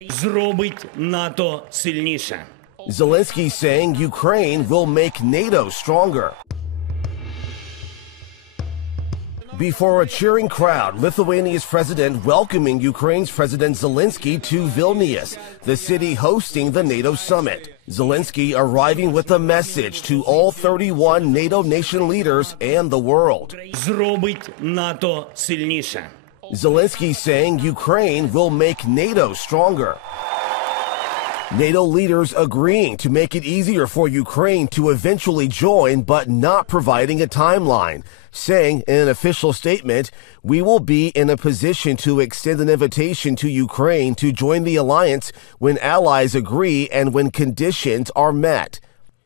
Зробить НАТО сильніше. Zelensky saying Ukraine will make NATO stronger. Before a cheering crowd, Lithuania's president welcoming Ukraine's President Zelenskyy to Vilnius, the city hosting the NATO summit. Zelenskyy arriving with a message to all 31 NATO nation leaders and the world. Зробить НАТО сильніше. Zelensky saying Ukraine will make NATO stronger. NATO leaders agreeing to make it easier for Ukraine to eventually join, but not providing a timeline, saying in an official statement, "We will be in a position to extend an invitation to Ukraine to join the alliance when allies agree and when conditions are met."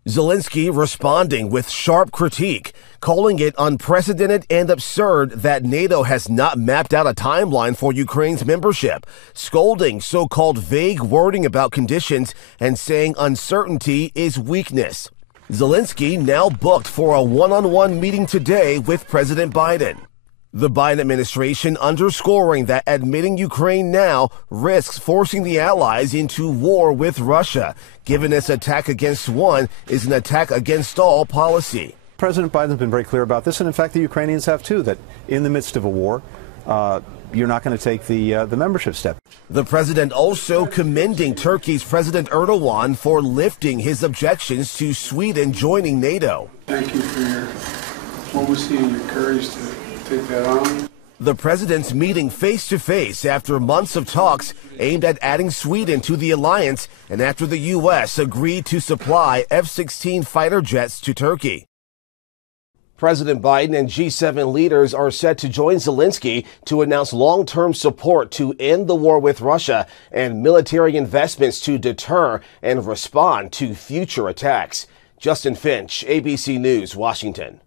Zelensky responding with sharp critique, calling it unprecedented and absurd that NATO has not mapped out a timeline for Ukraine's membership, scolding so-called vague wording about conditions and saying uncertainty is weakness. Zelensky now booked for a one-on-one meeting today with President Biden. The Biden administration underscoring that admitting Ukraine now risks forcing the allies into war with Russia, given its attack against one is an attack against all policy. President Biden's been very clear about this, and in fact the Ukrainians have too, that in the midst of a war, you're not going to take the membership step. The president also commending Turkey's President Erdogan for lifting his objections to Sweden joining NATO. Thank you for your diplomacy and your courage to take that on. The presidents meeting face-to-face after months of talks aimed at adding Sweden to the alliance and after the U.S. agreed to supply F-16 fighter jets to Turkey. President Biden and G7 leaders are set to join Zelensky to announce long-term support to end the war with Russia and military investments to deter and respond to future attacks. Justin Finch, ABC News, Washington.